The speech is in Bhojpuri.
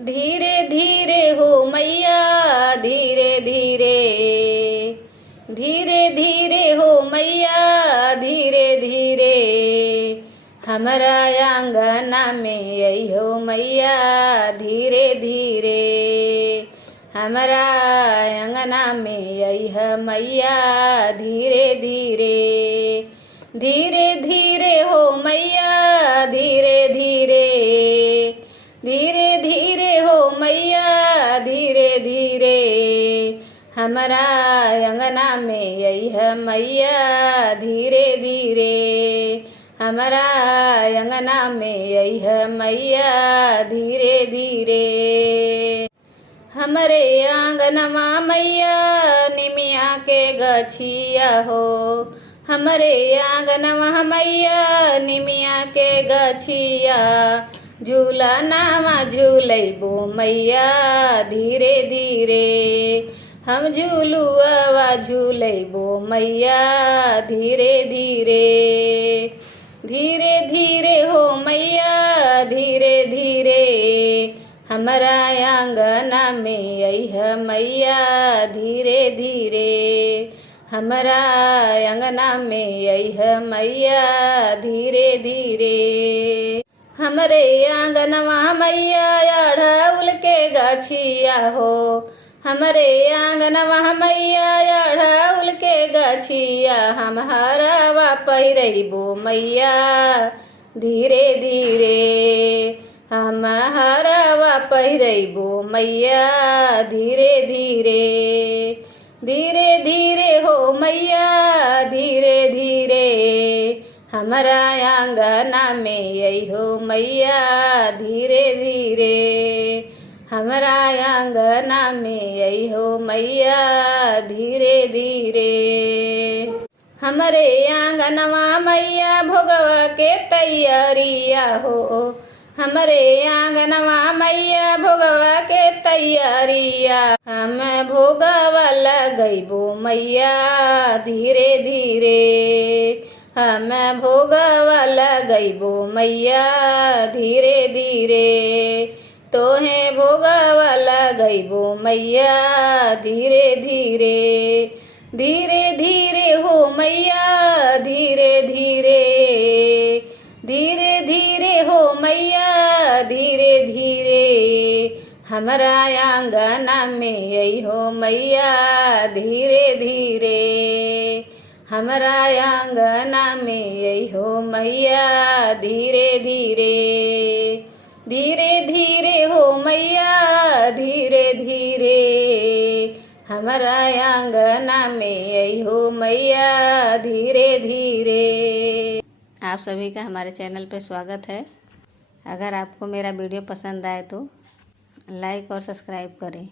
धीरे धीरे हो मैया धीरे धीरे, धीरे धीरे हो मैया धीरे धीरे, हमरा आंगना में अइहो मैया धीरे धीरे, हमरा अंगना में अइह मैया धीरे धीरे, धीरे धीरे हो मैया धीरे धीरे, धीरे धीरे हो मैया धीरे धीरे, हमरा अंगना में अइह मैया धीरे धीरे, हमरा अंगना में अइह मैया धीरे धीरे। हमरे आंगनमा मैया निमिया के गछिया हो, हमरे आंगनमा मैया निमिया के गछिया, झूला नामा झूलैबो मैया धीरे धीरे, हम झूलुआ झूलैबो मैया धीरे धीरे, धीरे धीरे हो मैया धीरे धीरे, हमरा आंगना में अइह मैया धीरे धीरे, हमरा अंगना में अइह मैया धीरे धीरे। हमरे आंगनवा मैया अढ़उल के गछिया हो, हमरे आंगनवा मैया अढ़उल के गछिया, हम हरवा पहिरबो मैया धीरे धीरे, हम हरवा पहिरबो मैया धीरे धीरे, धीरे धीरे हो मैया धीरे धीरे, हमरा आंगना में अइहो मैया धीरे धीरे, हमरा आंगना में अइहो मैया धीरे धीरे। हमरे आंगनवा मैया भोगवा के तैयारिया हो, हमरे आंगनवा मैया भोगवा के तैयारिया, हम भोगवा लगैबो मैया धीरे धीरे, हम भोगवा लगैबो मैया धीरे धीरे, तोहे भोगवा लगैबो मैया धीरे धीरे, धीरे धीरे हो मैया धीरे धीरे, धीरे धीरे हो मैया धीरे धीरे, हमरा आंगना में अइहो मैया धीरे धीरे, हमरा आंगना में अइहो मैया धीरे धीरे, धीरे धीरे हो मैया धीरे धीरे, हमरा आंगना में अइहो मैया धीरे धीरे। आप सभी का हमारे चैनल पे स्वागत है। अगर आपको मेरा वीडियो पसंद आए तो लाइक और सब्सक्राइब करें।